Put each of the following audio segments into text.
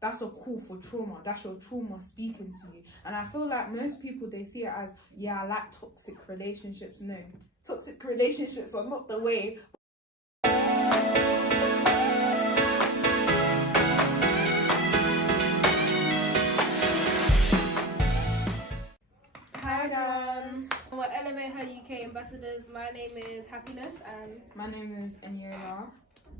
that's a call for trauma. That's your trauma speaking to you. And I feel like most people, they see it as, yeah, I like toxic relationships. No, toxic relationships are not the way. Hi everyone, we're Elevate Her UK ambassadors. My name is Happiness and my name is Eniola.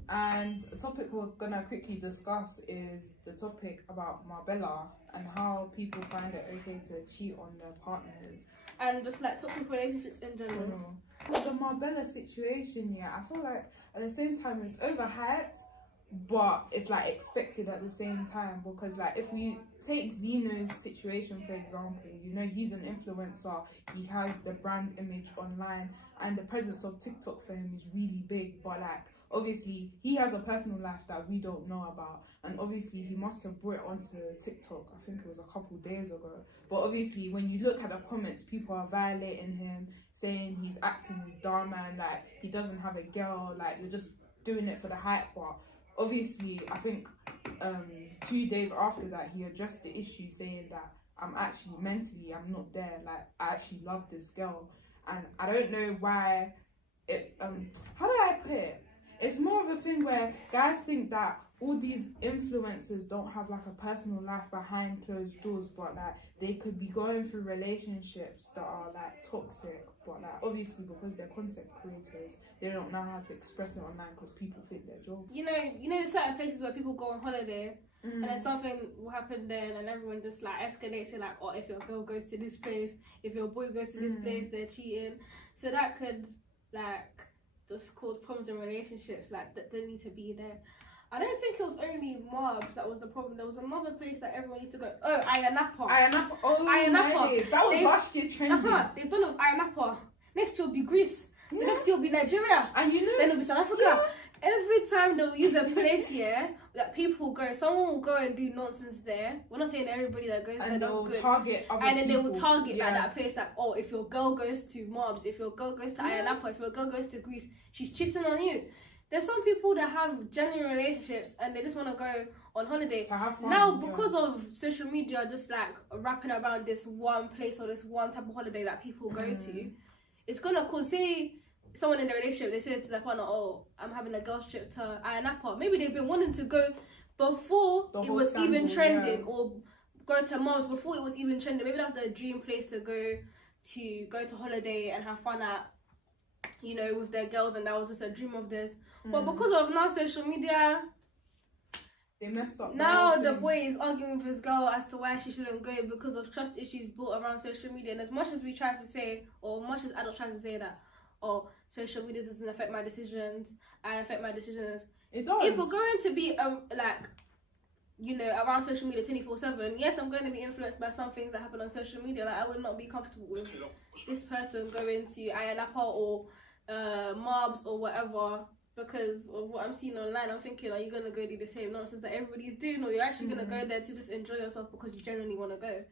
And the topic we're gonna quickly discuss is the topic about Marbella and how people find it okay to cheat on their partners. And just like toxic relationships in general. With the Marbella situation, yeah, I feel like at the same time it's overhyped, but it's like expected at the same time, because like if we take Zeno's situation for example, you know, he's an influencer, he has the brand image online, and the presence of TikTok for him is really big, but like obviously he has a personal life that we don't know about, and obviously he must have brought it onto TikTok, I think it was a couple days ago, but obviously when you look at the comments, people are violating him, saying he's acting his dumb and like he doesn't have a girl, like you're just doing it for the hype. But obviously I think 2 days after that he addressed the issue, saying that I'm actually mentally, I'm not there, like I actually love this girl. And I don't know why it how do I put it, it's more of a thing where guys think that all these influencers don't have like a personal life behind closed doors, but like they could be going through relationships that are like toxic, but like obviously because they're content creators they don't know how to express it online because people think they're joking. You know there's certain places where people go on holiday and then something will happen there and everyone just like escalates it, like, oh, if your girl goes to this place, if your boy goes to this place, they're cheating. So that could like just cause problems in relationships like that they need to be there. I don't think it was only Marbs that was the problem. There was another place that everyone used to go. Oh, Ayanapa. Ayanapa. That was last year trending. They've done with Ayanapa. Next year will be Greece. Yeah. The next year will be Nigeria. And you know, then it'll be South Africa. Yeah. Every time they'll use a place here that people go, someone will go and do nonsense there. We're not saying everybody that goes there does good. Target other and then people. They will target like that place, like, oh, if your girl goes to Marbs, if your girl goes to Ayanapa, if your girl goes to Greece, she's cheating on you. There's some people that have genuine relationships and they just want to go on holiday. To have fun, now, because of social media just like wrapping around this one place or this one type of holiday that people go to, it's gonna cause, say someone in their relationship, they say to their partner, oh, I'm having a girls trip to Ayanapa. Maybe they've been wanting to go before it was even trending, or go to Mars before it was even trending. Maybe that's their dream place to go to holiday and have fun at, you know, with their girls, and that was just a dream of theirs. But because of now social media, they messed up. Now the boy is arguing with his girl as to why she shouldn't go because of trust issues built around social media. And as much as we try to say, or much as adults try to say that, oh, social media doesn't affect my decisions, I affect my decisions. It does. If we're going to be like, you know, around social media 24/7, yes, I'm going to be influenced by some things that happen on social media. Like, I would not be comfortable with this person going to Ayanapa or Marbs or whatever because of what I'm seeing online. I'm thinking, are you going to go do the same nonsense that everybody's doing, or you're actually going to go there to just enjoy yourself because you genuinely want to go?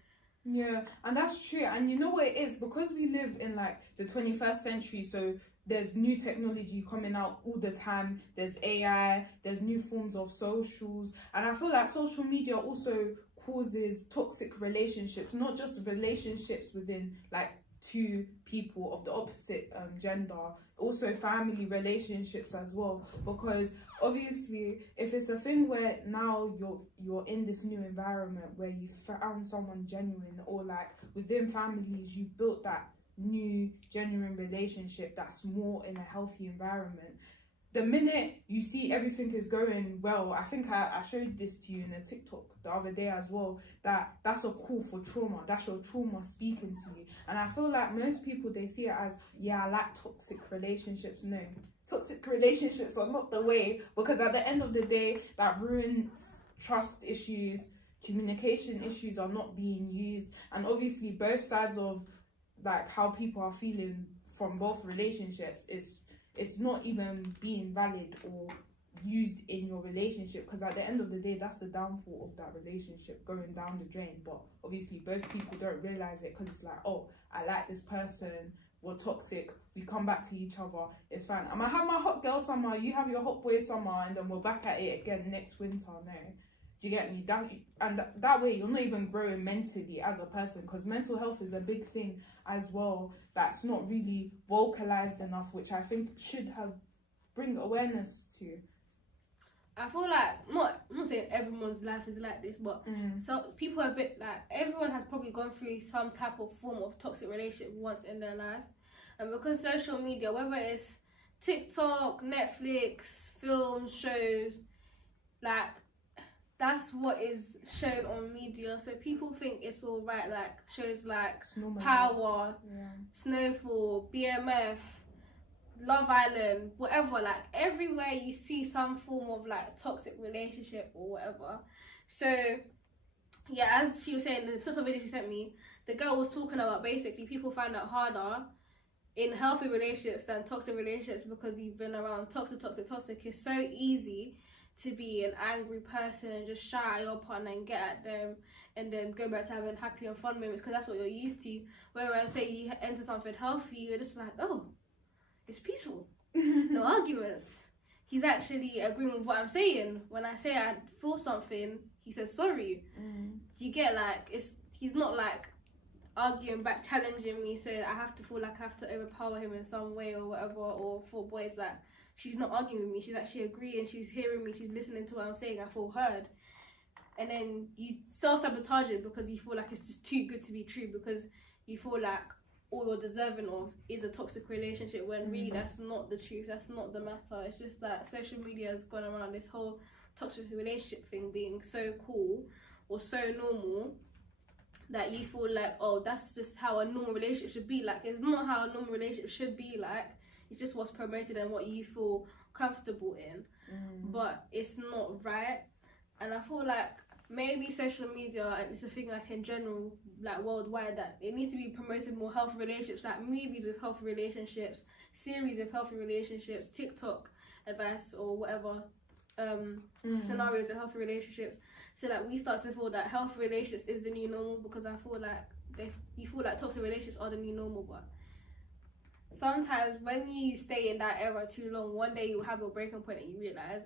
Yeah, and that's true. And you know what it is? Because we live in like the 21st century, so there's new technology coming out all the time. There's AI, there's new forms of socials. And I feel like social media also causes toxic relationships, not just relationships within like two people of the opposite gender, also family relationships as well. Because obviously if it's a thing where now you're in this new environment where you found someone genuine, or like within families you've built that new genuine relationship that's more in a healthy environment, the minute you see everything is going well, I think I showed this to you in a TikTok the other day as well, that's a call for trauma. That's your trauma speaking to you. And I feel like most people, they see it as, yeah, I like toxic relationships. No, toxic relationships are not the way, because at the end of the day, that ruins trust issues, communication issues are not being used, and obviously both sides of like how people are feeling from both relationships it's not even being valid or used in your relationship, because at the end of the day that's the downfall of that relationship going down the drain. But obviously both people don't realize it, because it's like, oh, I like this person, we're toxic, we come back to each other, it's fine. I might have my hot girl summer, you have your hot boy summer, and then we're back at it again next winter. No, Do you get me? That way you're not even growing mentally as a person, because mental health is a big thing as well that's not really vocalized enough, which I think should have bring awareness to. I feel like I'm not saying everyone's life is like this, but so people are a bit like, everyone has probably gone through some type of form of toxic relationship once in their life, and because social media, whether it's TikTok, Netflix, films, shows, like that's what is shown on media. So people think it's all right, like shows like Power, Snowfall, BMF, Love Island, whatever, like everywhere you see some form of like toxic relationship or whatever. So yeah, as she was saying, the sort of video she sent me, the girl was talking about basically people find it harder in healthy relationships than toxic relationships, because you've been around toxic. It's so easy to be an angry person and just shout at your partner and get at them and then go back to having happy and fun moments because that's what you're used to. Whereas say you enter something healthy, you're just like, oh, it's peaceful, no arguments. He's actually agreeing with what I'm saying. When I say I feel something, he says sorry. Do you get, like, he's not like arguing back, challenging me, saying I have to feel like I have to overpower him in some way or whatever. Or for boys, like, she's not arguing with me, she's actually agreeing, she's hearing me, she's listening to what I'm saying, I feel heard. And then you self-sabotage it because you feel like it's just too good to be true, because you feel like all you're deserving of is a toxic relationship, when really that's not the truth, that's not the matter. It's just that social media has gone around this whole toxic relationship thing being so cool or so normal that you feel like, oh, that's just how a normal relationship should be. Like, it's not how a normal relationship should be like. It's just what's promoted and what you feel comfortable in. But it's not right. And I feel like maybe social media, and it's a thing like in general, like worldwide, that it needs to be promoted more healthy relationships, like movies with healthy relationships, series with healthy relationships, TikTok advice or whatever, scenarios of healthy relationships, so that we start to feel that healthy relationships is the new normal. Because I feel like you feel like toxic relationships are the new normal, but sometimes when you stay in that era too long, one day you'll have your breaking point and you realise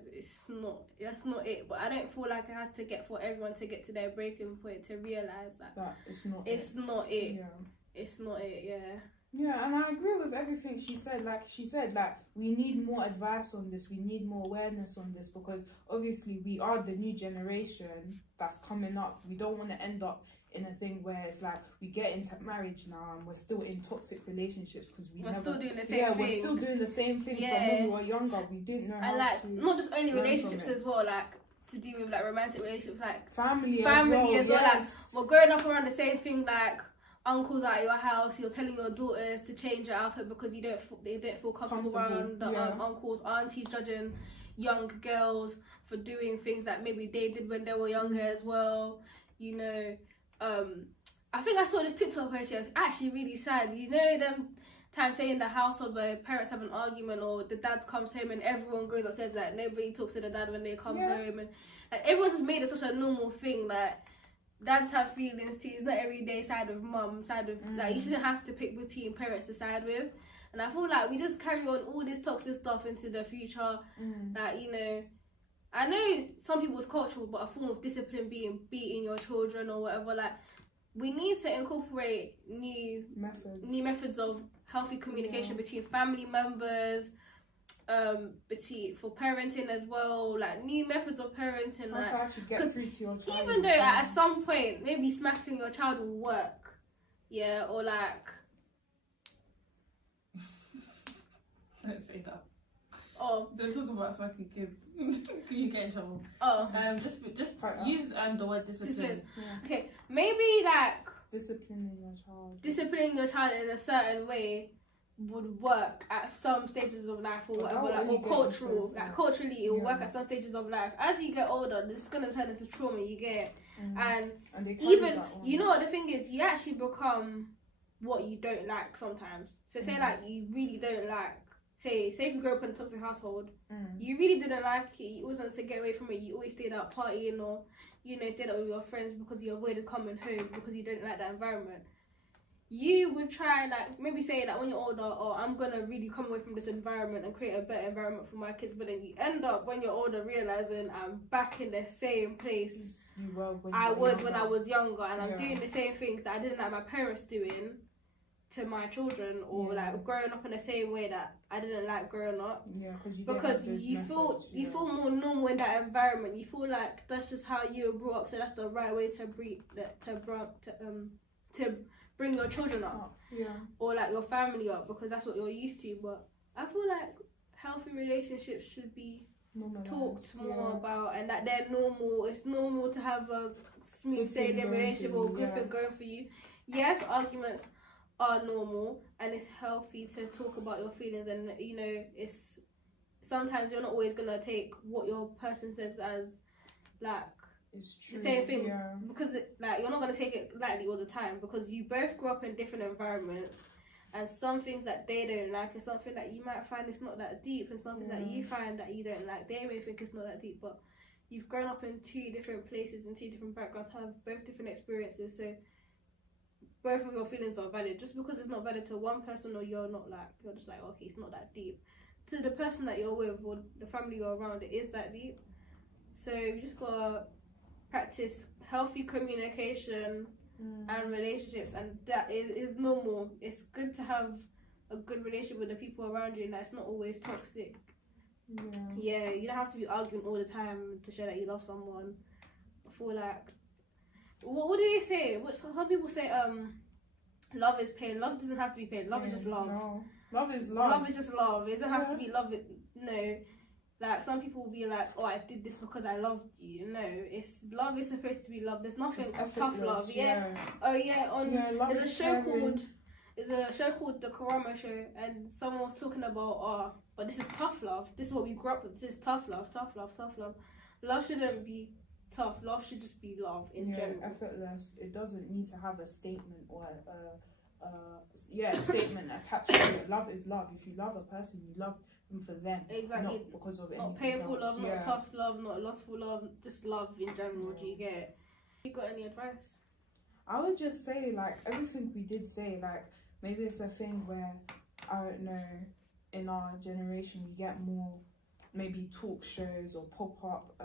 that's not it. But I don't feel like it has to get for everyone to get to their breaking point to realise that it's not it. It's not it, yeah. Yeah, and I agree with everything she said. Like she said, like, we need more advice on this, we need more awareness on this, because obviously we are the new generation that's coming up. We don't want to end up in a thing where it's like we get into marriage now and we're still in toxic relationships because we're still doing the same thing. We're still doing the same thing from when we were younger. We didn't know how like, to. Not just only relationships as well, like to do with like romantic relationships, like family as well. Yes. Like, we're growing up around the same thing, like uncles at your house, you're telling your daughters to change your outfit because they don't feel comfortable around uncles, aunties judging young girls for doing things that maybe they did when they were younger as well, you know. I think I saw this TikTok post. It's actually really sad. You know them times say in the household where parents have an argument or the dad comes home and everyone goes upstairs, like nobody talks to the dad when they come home, and like everyone's just made it such a normal thing that dads have feelings too. It's not everyday side of mum, side of like you shouldn't have to pick between parents to side with. And I feel like we just carry on all this toxic stuff into the future. Like, you know, I know some people's cultural, but a form of discipline being beating your children or whatever. Like, we need to incorporate new methods of healthy communication between family members, for parenting as well. Like, new methods of parenting. How to actually get through to your child. Even though at some point maybe smacking your child will work, yeah, or like. Don't say that. Oh. Don't talk about smacking kids. You get in trouble. Oh. Just use the word discipline. Yeah. Okay, maybe like disciplining your child. Disciplining your child in a certain way would work at some stages of life or whatever, like, or cultural. Like culturally, it will work at some stages of life. As you get older, this is gonna turn into trauma. You get, and even you know what the thing is, you actually become what you don't like sometimes. So say like you really don't like. Say if you grew up in a toxic household, you really didn't like it, you always wanted to get away from it, you always stayed out partying or, you know, stayed out with your friends because you avoided coming home because you didn't like that environment. you would try, like, maybe say that when you're older, oh, I'm gonna really come away from this environment and create a better environment for my kids, but then you end up when you're older realizing I'm back in the same place you were when I you were was younger. when I was younger, and I'm doing the same things that I didn't like my parents doing to my children, or like growing up in the same way that I didn't like growing up. Yeah, because you feel more normal in that environment. You feel like that's just how you were brought up, so that's the right way to bring your children up, or like your family up, because that's what you're used to. But I feel like healthy relationships should be talked more about, and that they're normal. It's normal to have a smooth sailing relationship or good thing going for you. Yes, arguments are normal, and it's healthy to talk about your feelings, and you know, it's sometimes you're not always gonna take what your person says as like it's true. The same thing, because like you're not gonna take it lightly all the time, because you both grew up in different environments, and some things that they don't like is something that you might find it's not that deep, and something that you find that you don't like, they may think it's not that deep, but you've grown up in two different places and two different backgrounds, have both different experiences, so both of your feelings are valid. Just because it's not valid to one person, or you're just like, okay, it's not that deep, to the person that you're with or the family you're around, it is that deep. So you just gotta practice healthy communication and relationships, and that is normal. It's good to have a good relationship with the people around you, and that's not always toxic. Yeah, you don't have to be arguing all the time to show that you love someone. I feel like, what do they say? Some people say love is pain. Love doesn't have to be pain. Love is just love. No. Love is love. Love is just love. It doesn't have to be love. No. Like, some people will be like, oh, I did this because I loved you. No, love is supposed to be love. There's nothing tough love. Oh yeah, there's a show called The Karama Show, and someone was talking about, but this is tough love. This is what we grew up with. This is tough love. Love shouldn't be tough. Love should just be love in general. Effortless. It doesn't need to have a statement or a statement attached to it. Love is love. If you love a person, you love them for them. Exactly. Not because of anything Not painful else. love, not tough love, not lustful love. Just love in general. Do you get it? You got any advice? I would just say, like, everything we did say, like, maybe it's a thing where, I don't know, in our generation we get more maybe talk shows or pop-up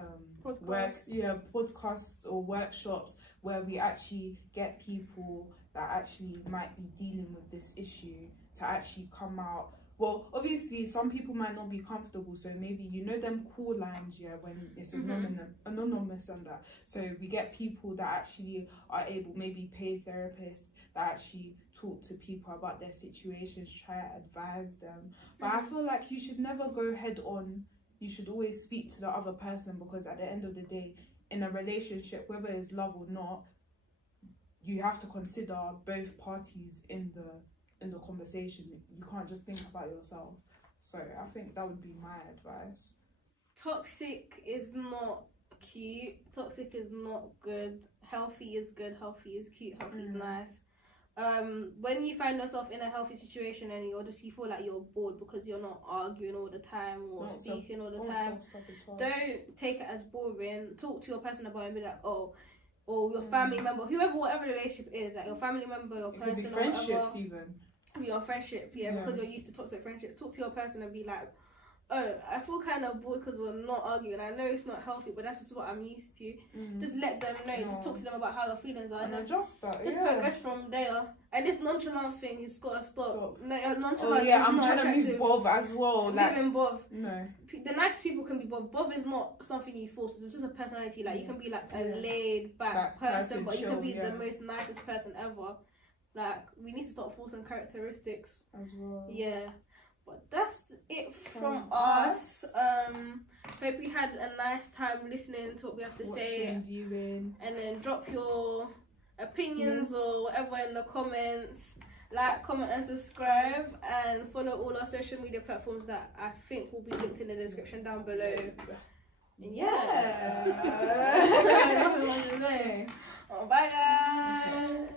podcasts or workshops where we actually get people that actually might be dealing with this issue to actually come out. Well, obviously some people might not be comfortable, so maybe them call lines when it's anonymous and that. So we get people that actually are able, maybe paid therapists, that actually talk to people about their situations, try to advise them. But I feel like you should never go head on. You should always speak to the other person, because at the end of the day, in a relationship, whether it's love or not, you have to consider both parties in the conversation. You can't just think about yourself. So I think that would be my advice. Toxic is not cute. Toxic is not good. Healthy is good. Healthy is cute. Healthy is nice. When you find yourself in a healthy situation and you feel like you're bored because you're not arguing all the time or speaking all the time, don't take it as boring. Talk to your person about it and be like, or your family member, whatever relationship is, like your family member, your person, could be friendships or whatever. Even your friendship, because you're used to toxic friendships. Talk to your person and be like, oh, I feel kind of bored because we're not arguing. I know it's not healthy, but that's just what I'm used to. Just let them know. Just talk to them about how your feelings are, and then just progress from there. And this nonchalant thing is gotta stop. No, nonchalant. I'm trying to move both as well. Moving both. No. The nice people can be both. Both is not something you force. It's just a personality. Like you can be like a laid back person, but you can be the most nicest person ever. Like, we need to start forcing characteristics as well. Yeah. But that's it from us. Hope you had a nice time listening to what we have to say. Viewing. And then drop your opinions or whatever in the comments. Like, comment and subscribe. And follow all our social media platforms that I think will be linked in the description down below. Yeah. Nothing much to say. Oh, bye guys. Okay.